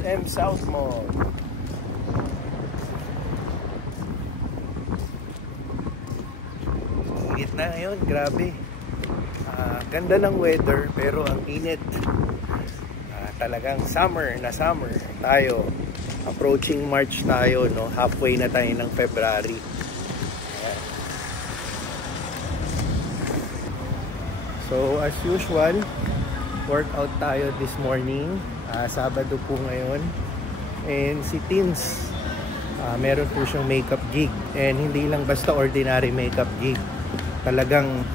SM South Mall. Init na ngayon, grabe. Ganda ng weather pero ang init. Talagang summer na summer tayo. Approaching March tayo, no? Halfway na tayo ng February. Ayan. So as usual, workout tayo this morning. Sabado po ngayon. And si Tins, meron po siyang makeup gig. And hindi lang basta ordinary makeup gig. Talagang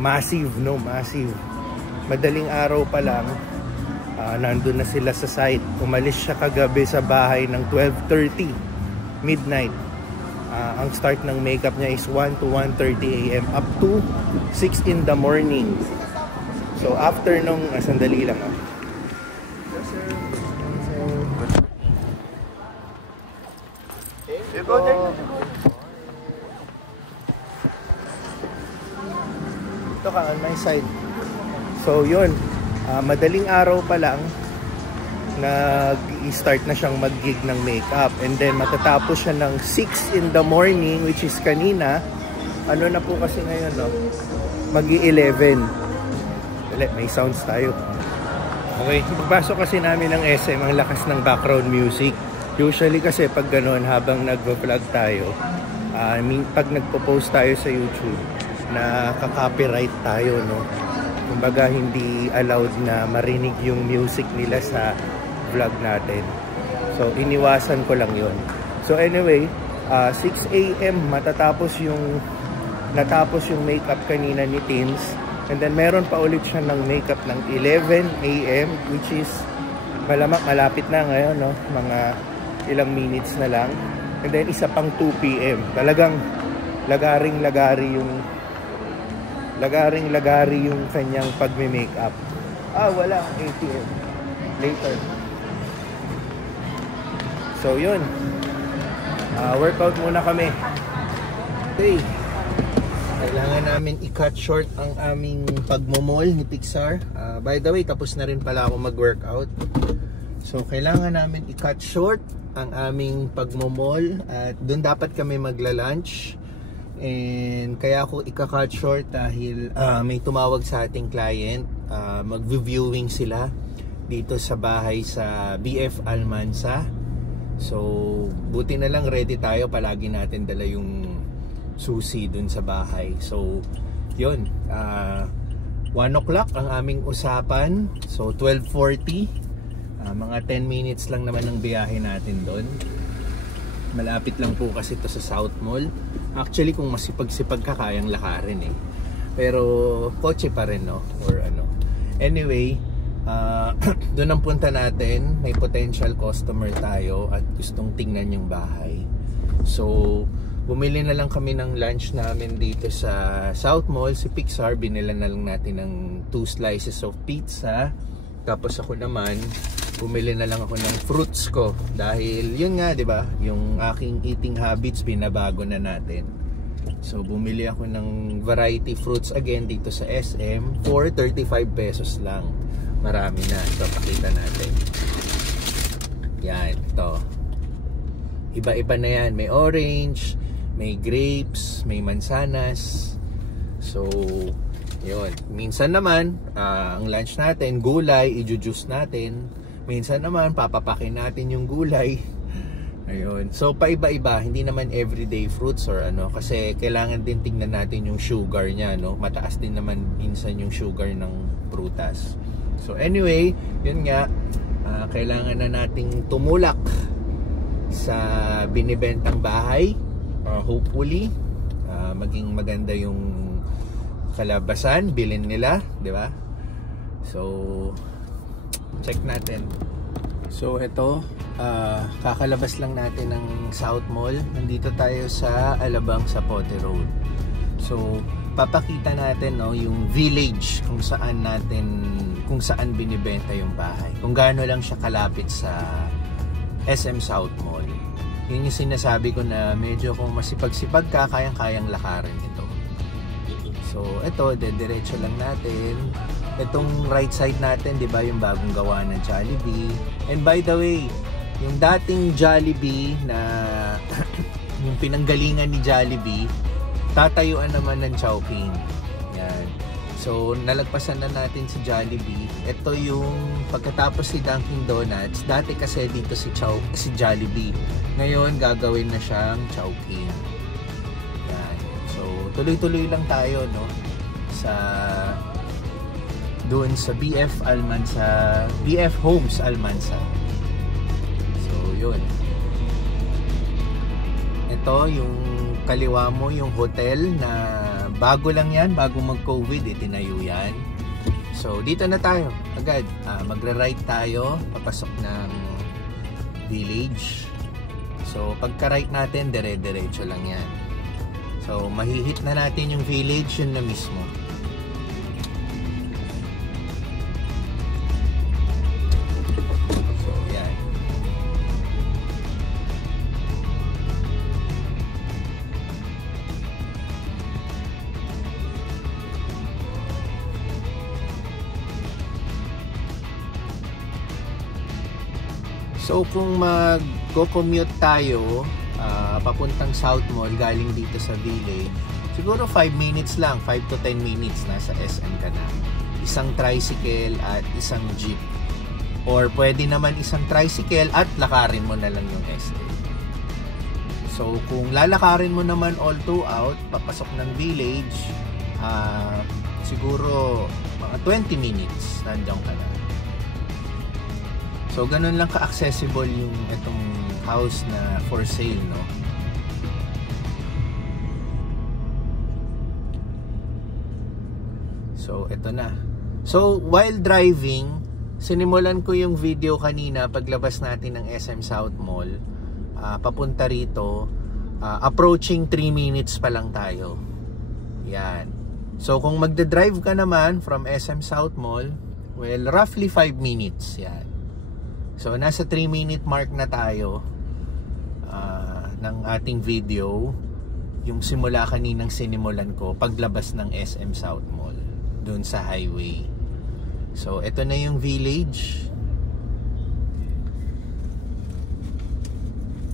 massive, no? Massive. Madaling araw pa lang, nandun na sila sa site. Umalis siya kagabi sa bahay ng 12:30 midnight. Ang start ng makeup niya is 1 to 1:30 AM up to 6 in the morning. So after nung sandali lang ito ka on my side. So yun, madaling araw pa lang nag-start na siyang mag-gig ng makeup, and then matatapos siya ng 6 in the morning, which is kanina. Ano na po kasi ngayon, no? Mag-11. May sounds tayo. Okay, pagpasok kasi namin ng SM, ang lakas ng background music. Usually kasi pag ganoon, habang nagvo-vlog tayo, pag nagpo-post tayo sa YouTube, na ka-copyright tayo, no? Kumbaga hindi allowed na marinig yung music nila sa vlog natin. So iniwasan ko lang yon. So anyway, 6 AM natapos yung makeup kanina ni Tins, and then meron pa ulit siya ng makeup ng 11 AM, which is malapit na ngayon, no? Mga ilang minutes na lang, and then isa pang 2 PM. Talagang lagaring-lagari yung kanyang pagme-makeup. Wala, ATM later. So yun, workout muna kami. Okay, kailangan namin i-cut short ang aming pagmomol ni Pixar. By the way, tapos na rin pala ako mag-workout. So kailangan namin i-cut short ang aming pagmomol, at doon dapat kami magla-lunch. And kaya ako ika-cut short dahil may tumawag sa ating client. Mag-viewing sila dito sa bahay sa BF Almansa. So buti na lang ready tayo, palagi natin dala yung susi dun sa bahay. So yun, 1 o'clock ang aming usapan. So 12:40, mga 10 minutes lang naman ang biyahe natin doon. Malapit lang po kasi ito sa South Mall. Actually, kung masipag-sipag ka, kayang lakarin eh. Pero kotse pa rin, no? Or ano. Anyway, doon ang punta natin. May potential customer tayo at gustong tingnan yung bahay. So bumili na lang kami ng lunch namin dito sa South Mall. Si Pixar, binila na lang natin ng 2 slices of pizza. Tapos ako naman, bumili na lang ako ng fruits ko dahil yun nga, 'di ba? Yung aking eating habits binabago na natin. So bumili ako ng variety fruits again dito sa SM for 35 pesos lang. Marami na. So pakita natin. Yan, ito. Iba-iba na yan. May orange, may grapes, may mansanas. So yun. Minsan naman, ang lunch natin, gulay, i-juice natin. Minsan naman, papapakin natin yung gulay. Ayun. So, paiba-iba. Hindi naman everyday fruits or ano. Kasi kailangan din tingnan natin yung sugar niya, no? Mataas din naman minsan yung sugar ng prutas. So, anyway, yun nga. Kailangan na nating tumulak sa binibentang bahay. Hopefully, maging maganda yung kalabasan, bilhin nila, di ba? So, check natin. So ito, kakalabas lang natin ng South Mall. Nandito tayo sa Alabang Zapote Road. So papakita natin, no, yung village kung saan binibenta yung bahay. Kung gaano lang siya kalapit sa SM South Mall. Yun yung sinasabi ko na medyo kung masipag-sipag ka, kayang-kayang lakarin ito. So ito, dediretso lang natin. Itong right side natin, di ba, yung bagong gawa ng Jollibee. And by the way, yung dating Jollibee na yung pinanggalingan ni Jollibee, tatayuan naman ng Chowking. Yan. So, nalagpasan na natin si Jollibee. Ito yung pagkatapos si Dunkin Donuts. Dati kasi dito si Jollibee. Ngayon, gagawin na siyang Chowking. Yan. So, tuloy-tuloy lang tayo, no? Doon sa BF Homes Almansa. So, yun. Ito, yung kaliwa mo, yung hotel na bago lang yan, bago mag-COVID, itinayo yan. So, dito na tayo. Agad, magra-right tayo, papasok ng village. So, pagka-right natin, dire-diretso lang yan. So, mahihit na natin yung village, yun na mismo. So kung mag-commute tayo papuntang South Mall galing dito sa village, siguro 5 minutes lang, 5 to 10 minutes nasa SM ka na. Isang tricycle at isang jeep. Or pwede naman isang tricycle at lakarin mo na lang yung SM. So kung lalakarin mo naman all throughout, papasok ng village, siguro mga 20 minutes nandiyan ka na. So, ganun lang ka-accessible yung itong house na for sale, no? So, ito na. So, while driving, sinimulan ko yung video kanina paglabas natin ng SM South Mall. Papunta rito. Approaching 3 minutes pa lang tayo. Yan. So, kung magdadrive ka naman from SM South Mall, well, roughly 5 minutes. Yan. So, nasa 3-minute mark na tayo ng ating video. Yung simula kaninang sinimulan ko paglabas ng SM South Mall doon sa highway. So, ito na yung village.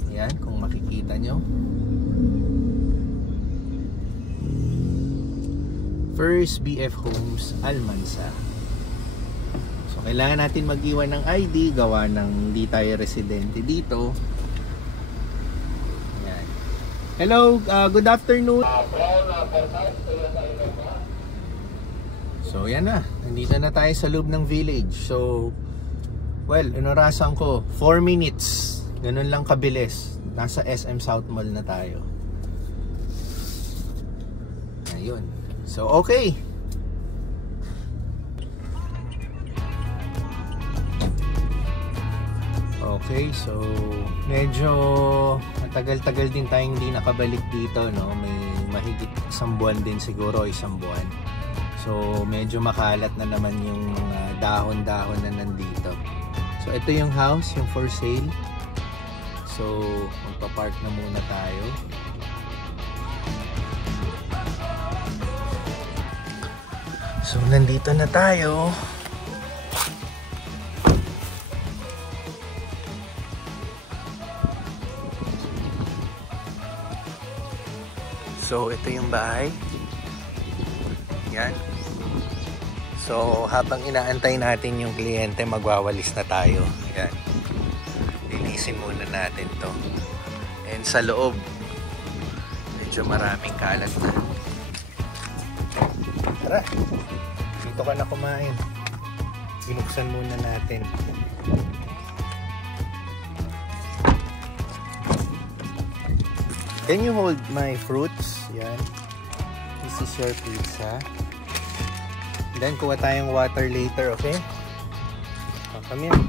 Yan, kung makikita nyo. First BF Homes Almansa. Kailangan natin mag-iwan ng ID, gawa ng hindi tayo residente dito. Ayan. Hello, good afternoon. So yan na, nandito na tayo sa loob ng village. So, well, inorasan ko 4 minutes, ganun lang kabilis. Nasa SM South Mall na tayo. Ayun. So okay. Okay, so medyo matagal-tagal din tayong hindi nakabalik dito, no? May mahigit 1 buwan din siguro, 1 buwan. So medyo makalat na naman yung dahon-dahon na nandito. So ito yung house, yung for sale. So magpa-park na muna tayo. So nandito na tayo. So, ito yung bahay. Yan. So, habang inaantay natin yung kliyente, magwawalis na tayo. Yan. Linisin muna natin to. And sa loob, medyo maraming kalat na. Tara, dito ka na kumain. Binuksan muna natin. Can you hold my fruits? Yan. This is your pizza. Then, kuha tayong water later, okay? Come here.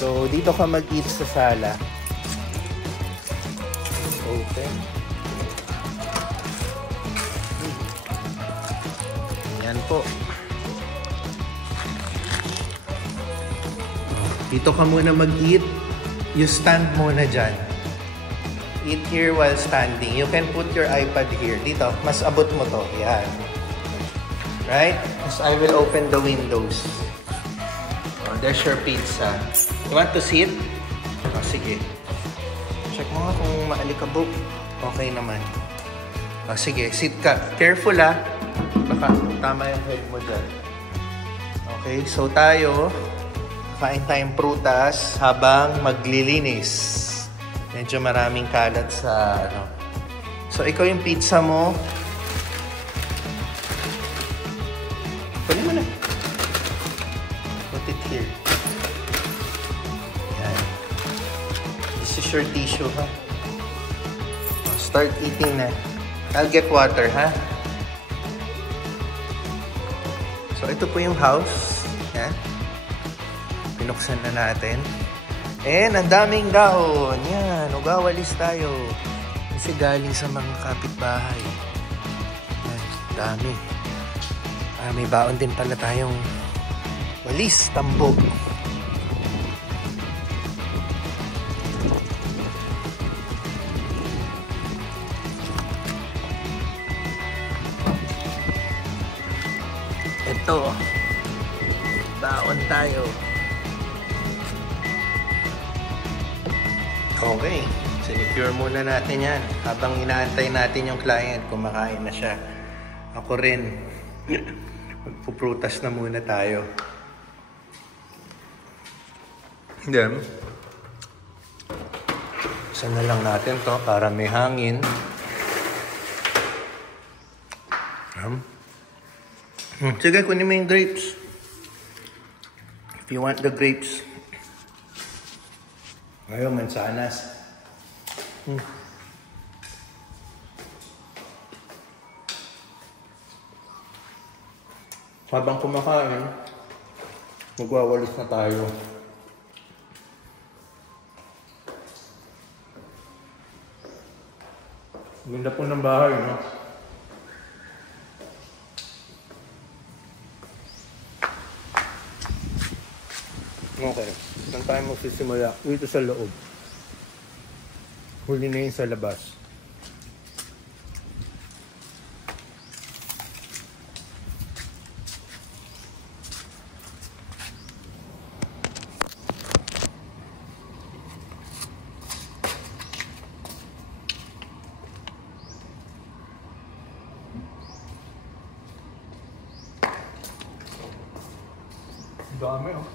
So, dito ka mag-eat sa sala. Open. Yan po. Dito ka muna mag-eat. You stand muna dyan. Eat here while standing. You can put your iPad here. Dito, mas abot mo to. Yan. Right? As I will open the windows. Oh, there's your pizza. You want to sit? Oh, sige. Check mo nga kung maalikabok. Okay naman. Oh, sige, sit ka. Careful baka tama yung head mo dyan. Okay, so tayo, kain tayong prutas habang maglilinis. Medyo maraming kalat sa ano. So, ikaw yung pizza mo. Kunin mo na. Put it here. Yan. This is your tissue, ha? Start eating na. I'll get water, ha? So, ito po yung house. Yan. Pinuksan na natin. And, ang daming dahon. Yan. Ugawalis tayo. Kasi galing sa mga kapitbahay. Yan. Dami. May baon din pala tayong walis, tambok. Ito, baon tayo. Okay, sinecure muna natin yan habang inaantay natin yung client, kumakain na siya. Ako rin, magpuprutas na muna tayo. Then, isa na lang natin to para may hangin. Sige, kunin mo yung grapes. If you want the grapes. Ngayon, mansanas. Habang kumakain, magwawalis na tayo. Ganda po ng bahay, no? Okay. Saan tayo magsisimula? Dito sa loob. Huli na yun sa labas. Dami, oh.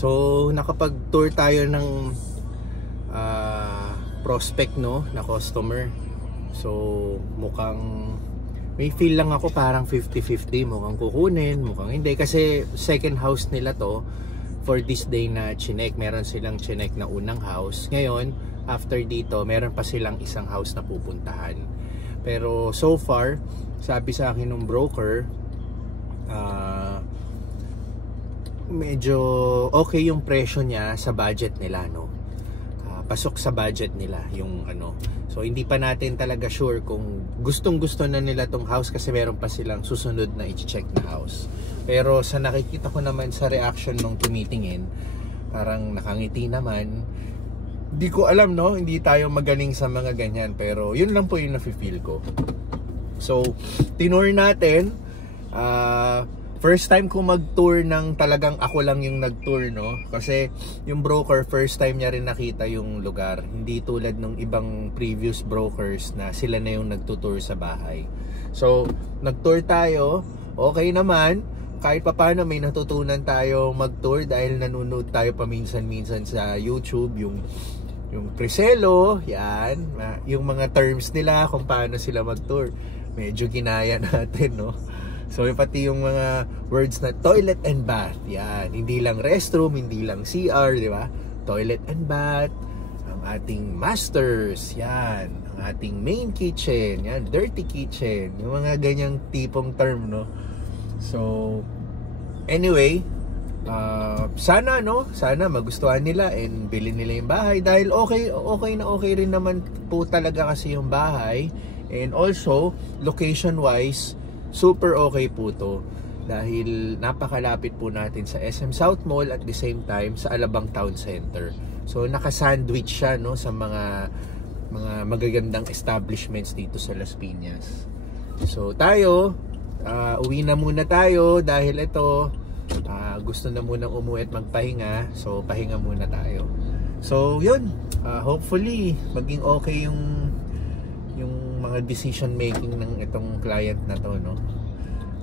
So, nakapag-tour tayo ng prospect, no, na customer. So, mukhang may feel lang ako parang 50-50, mukhang kukunin, mukhang hindi. Kasi second house nila to for this day na chinek. Meron silang chinek na unang house. Ngayon, after dito, meron pa silang isang house na pupuntahan. Pero so far, sabi sa akin ng broker, medyo okay yung presyo niya sa budget nila, no? Pasok sa budget nila yung ano. So hindi pa natin talaga sure kung gustong-gusto na nila tong house kasi meron pa silang susunod na i-check na house. Pero sa nakikita ko naman sa reaction nung tumitingin, parang nakangiti naman. Hindi ko alam, no? Hindi tayo magaling sa mga ganyan, pero yun lang po yung nafe-feel ko. So, tinur natin. First time ko mag-tour ng talagang ako lang yung nag-tour, no? Kasi yung broker, first time niya rin nakita yung lugar. Hindi tulad ng ibang previous brokers na sila na yung nagtutour sa bahay. So, nag-tour tayo. Okay naman. Kahit papaano may natutunan tayo mag-tour dahil nanonood tayo paminsan-minsan sa YouTube. Yung preselo, yan. Yung mga terms nila kung paano sila mag-tour. medyo ginaya natin, no? So pati yung mga words na toilet and bath, yan, hindi lang restroom, hindi lang CR, di ba? Toilet and bath, ang ating masters, yan, ang ating main kitchen, yan, dirty kitchen, yung mga ganyang tipong term, no? So anyway, sana magustuhan nila and bilhin nila yung bahay dahil okay rin naman po talaga kasi yung bahay, and also location wise super okay po to dahil napakalapit po natin sa SM South Mall at the same time sa Alabang Town Center. So naka-sandwich siya, no, sa mga magagandang establishments dito sa Las Piñas. So tayo uwi na muna tayo dahil ito gusto na munang umuwi at magpahinga. So pahinga muna tayo. So yun, hopefully maging okay yung mga decision making ng itong client na to, no?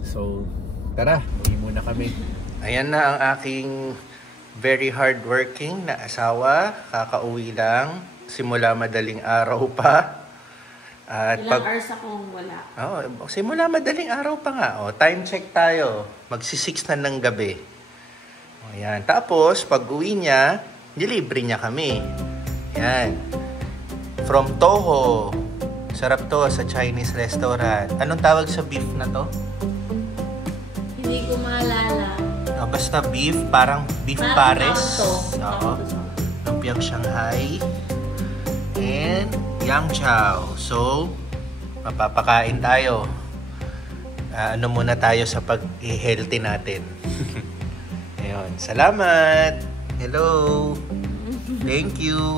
So tara, uwi muna kami. Ayan na ang aking very hardworking na asawa. Kakauwi lang, simula madaling araw pa. At ilang hours akong wala. Simula madaling araw pa nga. Time check tayo. Magsi-6 na ng gabi. Ayan. Tapos, pag uwi niya, nilibre niya kami. Ayan. From Toho. Sarap to sa Chinese restaurant. Anong tawag sa beef na to? Hindi ko maalala. Basta beef, parang beef pares. Oo. Lumpiang Shanghai. And yang chow. So, mapapakain tayo. Ano muna tayo sa pag-healthy natin. Ayun. Salamat. Hello. Thank you.